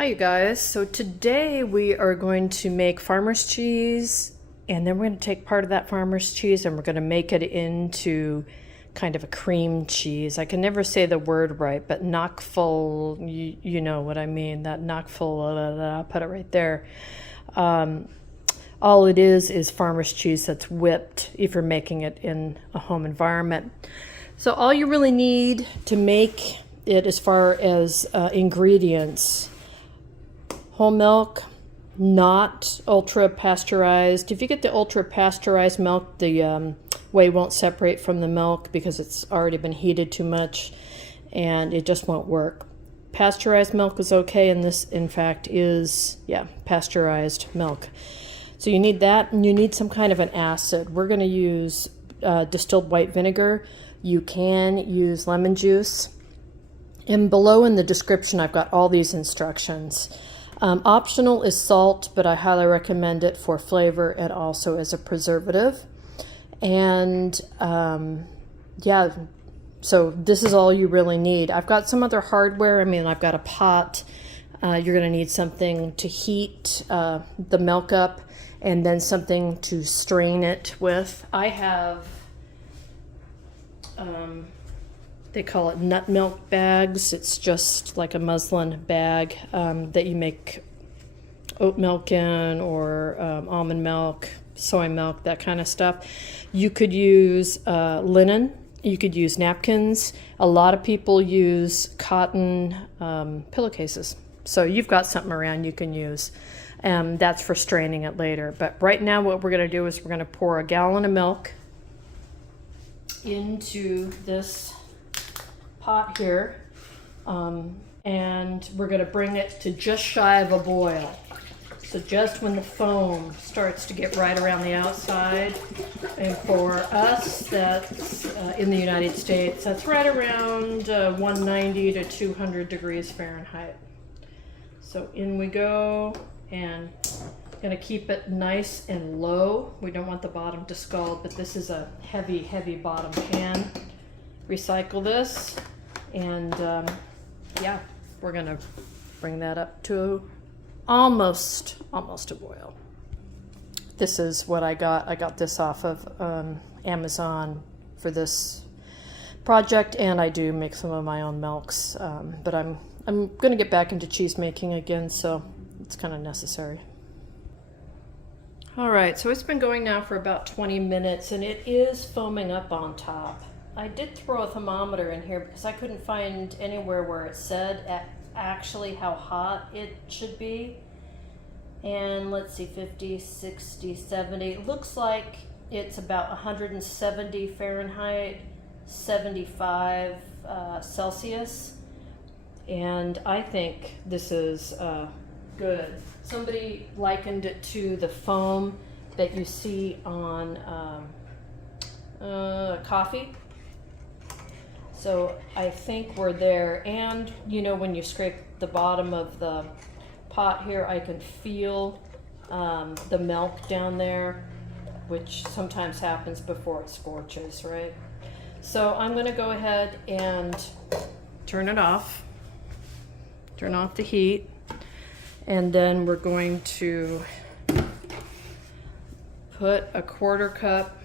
Hi you guys, so today we are going to make farmer's cheese, and then we're going to take part of that farmer's cheese and we're going to make it into kind of a cream cheese. I can never say the word right, but knockful, you know what I mean, that knockful, I'll put it right there. All it is farmer's cheese that's whipped if you're making it in a home environment. So all you really need to make it as far as ingredients: whole milk, not ultra pasteurized. If you get the ultra pasteurized milk, the whey won't separate from the milk because it's already been heated too much and it just won't work. Pasteurized milk is okay, and this in fact is, pasteurized milk. So you need that, and you need some kind of an acid. We're going to use distilled white vinegar. You can use lemon juice. And below in the description I've got all these instructions. Optional is salt, but I highly recommend it for flavor and also as a preservative. And so this is all you really need. I've got some other hardware. I've got a pot. You're going to need something to heat the milk up, and then something to strain it with. I have, they call it nut milk bags. It's just like a muslin bag that you make oat milk in, or almond milk, soy milk, that kind of stuff. You could use linen. You could use napkins. A lot of people use cotton pillowcases. So you've got something around you can use. That's for straining it later. But right now what we're going to do is we're going to pour a gallon of milk into this pot here, and we're going to bring it to just shy of a boil. So just when the foam starts to get right around the outside, and for us that's in the United States, that's right around 190 to 200 degrees Fahrenheit. So in we go, and going to keep it nice and low. We don't want the bottom to scald, but this is a heavy bottom pan. Recycle this, and we're going to bring that up to almost a boil. This is what I got. I got this off of Amazon for this project, and I do make some of my own milks, but I'm going to get back into cheese making again, so it's kind of necessary. All right, so it's been going now for about 20 minutes, and it is foaming up on top. I did throw a thermometer in here because I couldn't find anywhere where it said actually how hot it should be. And let's see, 50, 60, 70. It looks like it's about 170 Fahrenheit, 75 Celsius. And I think this is good. Somebody likened it to the foam that you see on coffee. So I think we're there. And when you scrape the bottom of the pot here, I can feel the milk down there, which sometimes happens before it scorches, right? So I'm going to go ahead and turn it off. Turn off the heat. And then we're going to put a 1/4 cup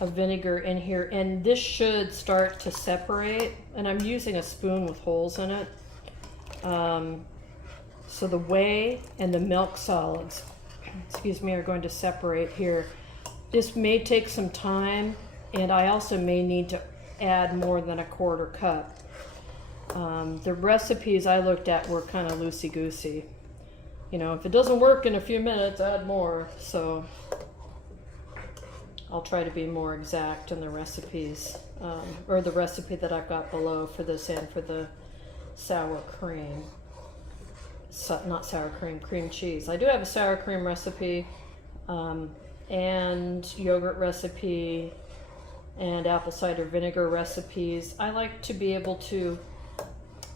of vinegar in here, and this should start to separate, and I'm using a spoon with holes in it. So the whey and the milk solids, are going to separate here. This may take some time, and I also may need to add more than a 1/4 cup. The recipes I looked at were kind of loosey-goosey. If it doesn't work in a few minutes, add more. So I'll try to be more exact in the recipes, or the recipe that I've got below for this and for the sour cream. Not sour cream, cream cheese. I do have a sour cream recipe, and yogurt recipe, and apple cider vinegar recipes. I like to be able to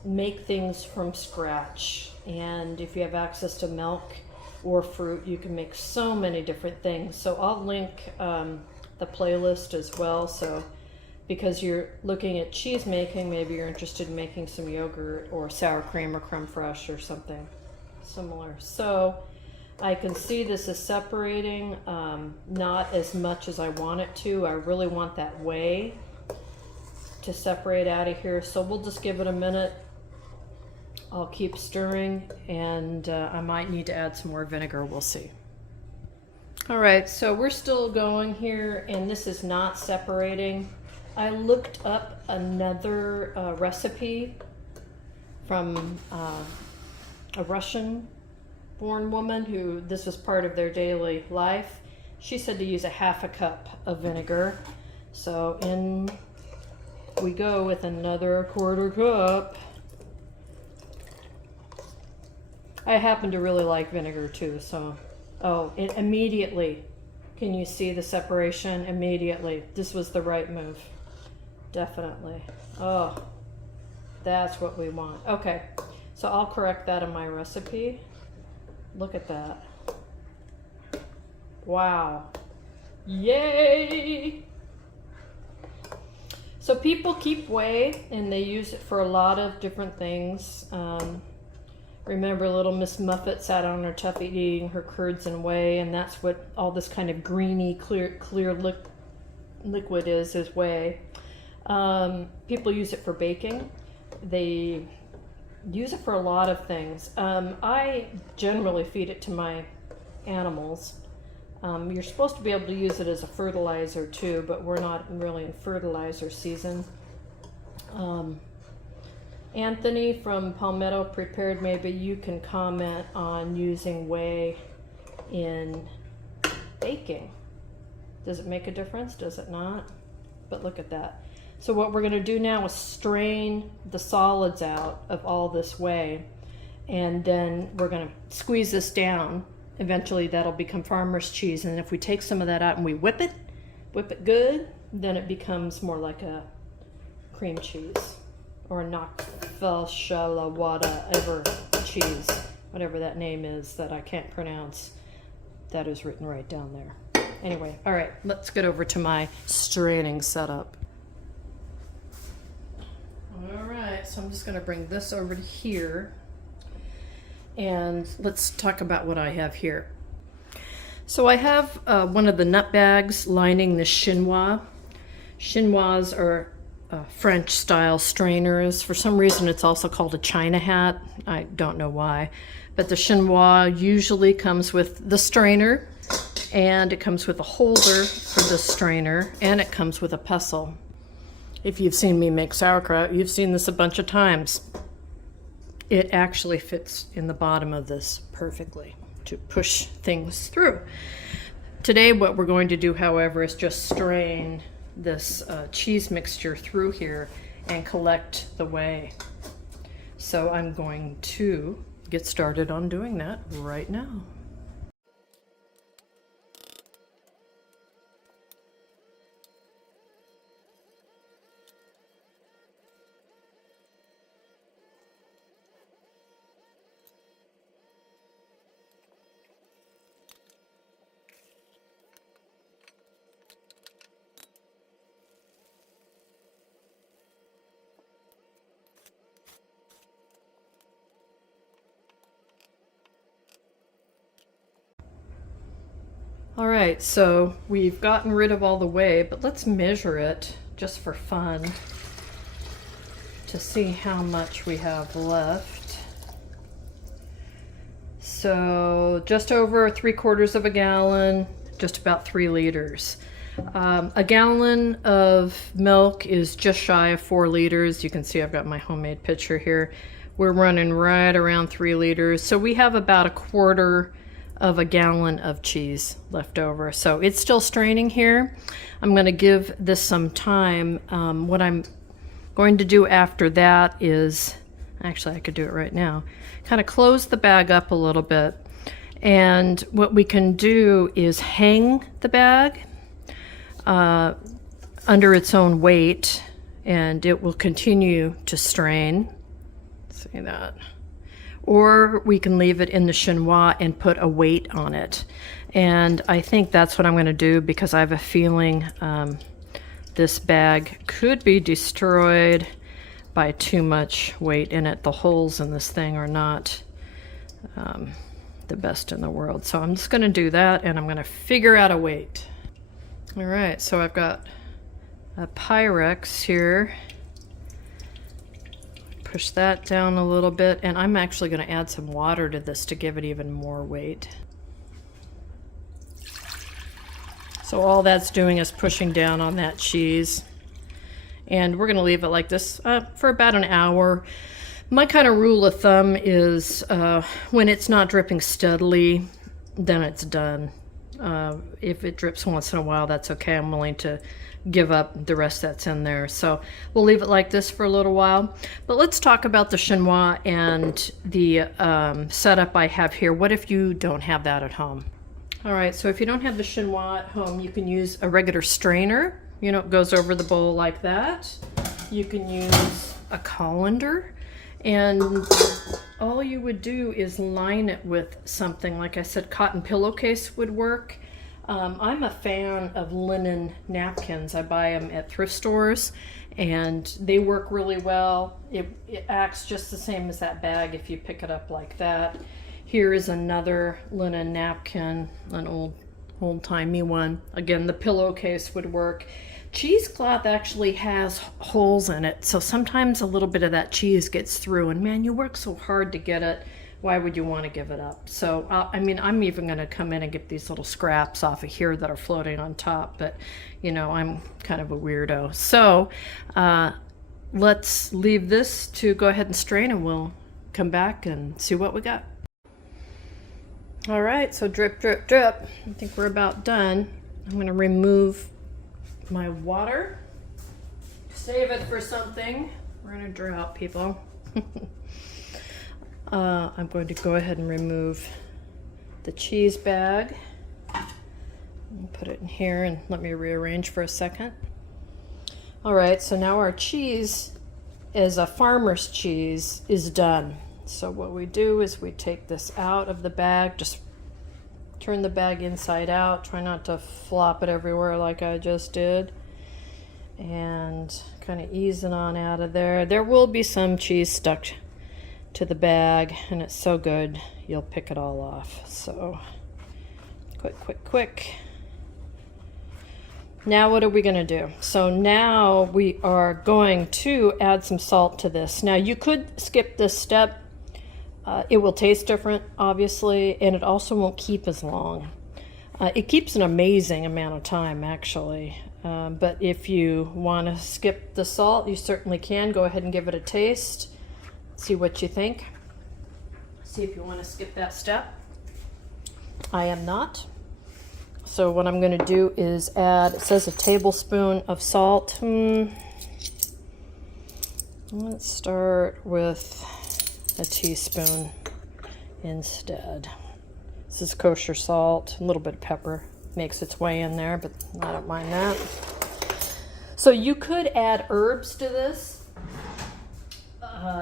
make things from scratch, and if you have access to milk or fruit, you can make so many different things. So I'll link the playlist as well, so because you're looking at cheese making, maybe you're interested in making some yogurt or sour cream or creme fraiche or something similar. So I can see this is separating, not as much as I want it to. I really want that whey to separate out of here. So we'll just give it a minute. I'll keep stirring, and I might need to add some more vinegar. We'll see. All right, so we're still going here, and this is not separating. I looked up another recipe from a Russian-born woman who this was part of their daily life. She said to use a half a cup of vinegar. So in we go with another quarter cup. I happen to really like vinegar too, so it immediately, can you see the separation? Immediately. This was the right move. Definitely. Oh, that's what we want. Okay, so I'll correct that in my recipe. Look at that. Wow. Yay! So people keep whey and they use it for a lot of different things. Remember little Miss Muffet sat on her tuffy eating her curds and whey, and that's what all this kind of greeny, clear liquid is whey. People use it for baking. They use it for a lot of things. I generally feed it to my animals. You're supposed to be able to use it as a fertilizer too, but we're not really in fertilizer season. Anthony from Palmetto Prepared, maybe you can comment on using whey in baking. Does it make a difference? Does it not? But look at that. So what we're going to do now is strain the solids out of all this whey, and then we're going to squeeze this down. Eventually that'll become farmer's cheese, and if we take some of that out and we whip it good, then it becomes more like a cream cheese or whatever cheese, whatever that name is that I can't pronounce. That is written right down there. Anyway, all right, let's get over to my straining setup. All right, so I'm just going to bring this over to here, and let's talk about what I have here. So I have one of the nut bags lining the chinois. Chinois are French style strainers. For some reason it's also called a China hat. I don't know why. But the chinois usually comes with the strainer, and it comes with a holder for the strainer, and it comes with a pestle. If you've seen me make sauerkraut, you've seen this a bunch of times. It actually fits in the bottom of this perfectly to push things through. Today what we're going to do, however, is just strain this cheese mixture through here and collect the whey. So I'm going to get started on doing that right now. All right, so we've gotten rid of all the whey, but let's measure it just for fun to see how much we have left. So just over 3/4 of a gallon, just about 3 liters. A gallon of milk is just shy of 4 liters. You can see I've got my homemade pitcher here. We're running right around 3 liters. So we have about 1/4 of a gallon of cheese left over. So it's still straining here. I'm going to give this some time. What I'm going to do after that is, actually I could do it right now, kind of close the bag up a little bit. And what we can do is hang the bag under its own weight, and it will continue to strain. See that? Or we can leave it in the chinois and put a weight on it. And I think that's what I'm going to do, because I have a feeling this bag could be destroyed by too much weight in it. The holes in this thing are not the best in the world. So I'm just going to do that, and I'm going to figure out a weight. All right, so I've got a Pyrex here. Push that down a little bit, and I'm actually going to add some water to this to give it even more weight. So all that's doing is pushing down on that cheese. And we're going to leave it like this for about an hour. My kind of rule of thumb is when it's not dripping steadily, then it's done. If it drips once in a while, that's okay. I'm willing to give up the rest that's in there. So we'll leave it like this for a little while. But let's talk about the chinois and the setup I have here. What if you don't have that at home? All right, so if you don't have the chinois at home, you can use a regular strainer. You know, it goes over the bowl like that. You can use a colander, and all you would do is line it with something. Like I said, cotton pillowcase would work. I'm a fan of linen napkins. I buy them at thrift stores, and they work really well. It acts just the same as that bag if you pick it up like that. Here is another linen napkin, an old-timey one. Again, the pillowcase would work. Cheesecloth actually has holes in it, so sometimes a little bit of that cheese gets through, and man, you work so hard to get it. Why would you want to give it up? So, I mean, I'm even going to come in and get these little scraps off of here that are floating on top, but, you know, I'm kind of a weirdo. So, let's leave this to go ahead and strain, and we'll come back and see what we got. All right, so drip, drip, drip. I think we're about done. I'm going to remove my water. Save it for something. We're in a drought, people. I'm going to go ahead and remove the cheese bag. Put it in here and let me rearrange for a second. All right, so now our cheese as a farmer's cheese is done. So what we do is we take this out of the bag, just turn the bag inside out, try not to flop it everywhere like I just did, and kind of ease it on out of there. There will be some cheese stuck to the bag, and it's so good you'll pick it all off. So quick, quick, quick. Now what are we going to do? So now we are going to add some salt to this. Now you could skip this step. It will taste different, obviously, and it also won't keep as long. It keeps an amazing amount of time, actually. But if you want to skip the salt, you certainly can. Go ahead and give it a taste. See what you think. See if you want to skip that step. I am not. So what I'm going to do is add, it says a tablespoon of salt. Let's start with a teaspoon instead. This is kosher salt, a little bit of pepper makes its way in there, but I don't mind that. So you could add herbs to this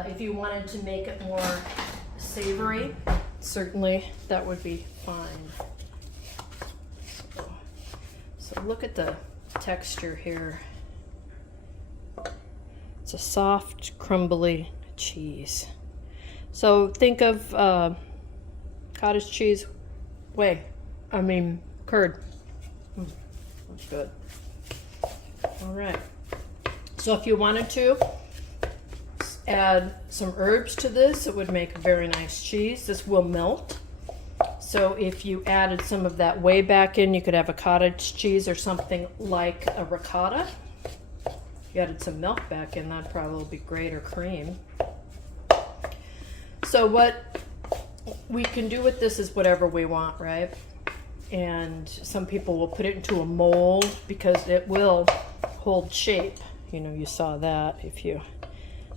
if you wanted to make it more savory. Certainly that would be fine. So look at the texture here. It's a soft, crumbly cheese. So think of cottage cheese, curd. That's good. All right. So if you wanted to add some herbs to this, it would make a very nice cheese. This will melt. So if you added some of that whey back in, you could have a cottage cheese or something like a ricotta. If you added some milk back in, that'd probably be great, or cream. So what we can do with this is whatever we want, right? And some people will put it into a mold because it will hold shape. You know, you saw that. If you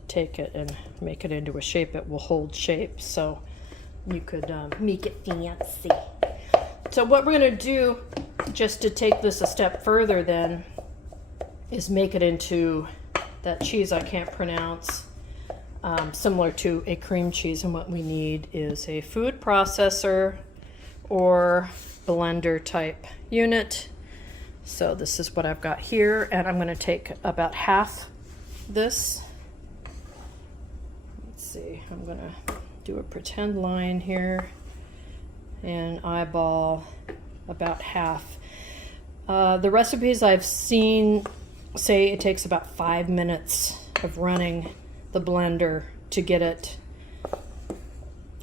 take it and make it into a shape, it will hold shape. So you could make it fancy. So what we're going to do, just to take this a step further then, is make it into that cheese I can't pronounce. Similar to a cream cheese, and what we need is a food processor or blender type unit. So this is what I've got here, and I'm going to take about half this. Let's see, I'm going to do a pretend line here and eyeball about half. The recipes I've seen say it takes about 5 minutes of running the blender to get it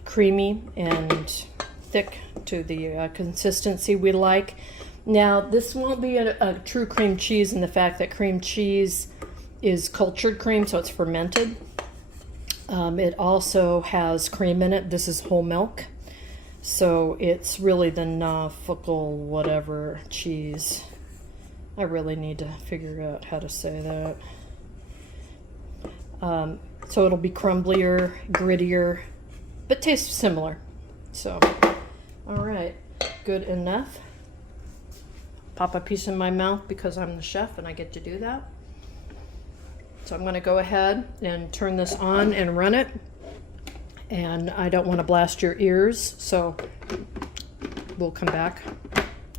creamy and thick to the consistency we like. Now, this won't be a true cream cheese in the fact that cream cheese is cultured cream, so it's fermented. It also has cream in it. This is whole milk. So it's really the Neufchâtel whatever cheese. I really need to figure out how to say that. So it'll be crumblier, grittier, but tastes similar. So, all right, good enough. Pop a piece in my mouth because I'm the chef and I get to do that. So I'm going to go ahead and turn this on and run it. And I don't want to blast your ears, so we'll come back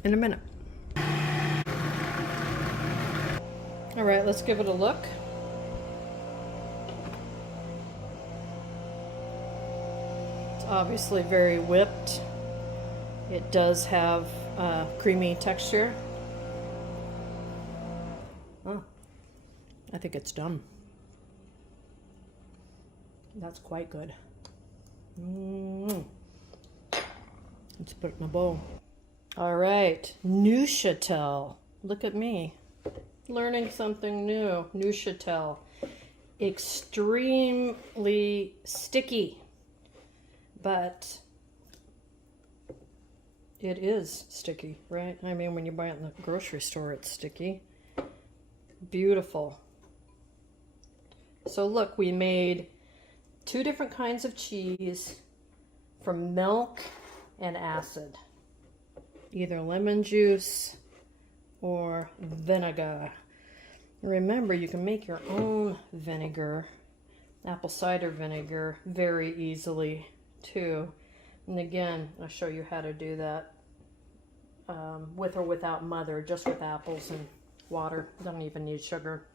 in a minute. All right, let's give it a look. It's obviously very whipped. It does have a creamy texture. Oh, I think it's done. That's quite good. Let's put it in a bowl. All right, Neufchâtel. Look at me, learning something new. Neufchâtel, extremely sticky, but it is sticky, right? I mean, when you buy it in the grocery store, it's sticky. Beautiful. So look, we made 2 different kinds of cheese from milk and acid, either lemon juice or vinegar. Remember, you can make your own vinegar, apple cider vinegar, very easily too. And again, I'll show you how to do that with or without mother, just with apples and water. Don't even need sugar.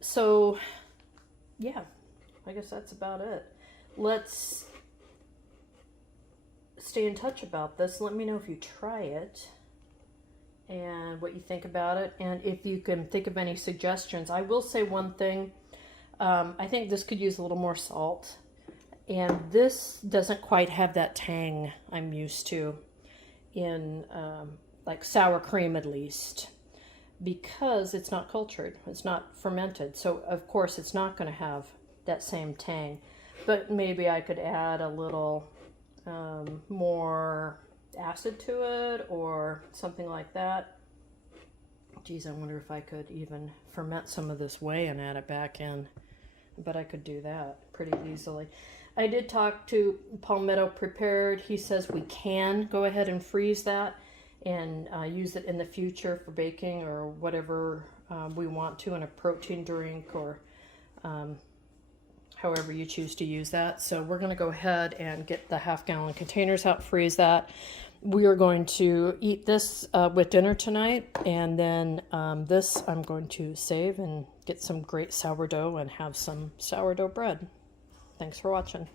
So yeah, I guess that's about it. Let's stay in touch about this. Let me know if you try it and what you think about it, and if you can think of any suggestions. I will say one thing. I think this could use a little more salt, and this doesn't quite have that tang I'm used to in like sour cream, at least, because it's not cultured, it's not fermented. So of course it's not going to have that same tang, but maybe I could add a little more acid to it or something like that. Geez, I wonder if I could even ferment some of this whey and add it back in, but I could do that pretty easily. I did talk to Palmetto Prepared. He says we can go ahead and freeze that and use it in the future for baking or whatever we want to in a protein drink, or however you choose to use that. So we're going to go ahead and get the 1/2-gallon containers out, freeze that. We are going to eat this with dinner tonight, and then this I'm going to save and get some great sourdough and have some sourdough bread. Thanks for watching.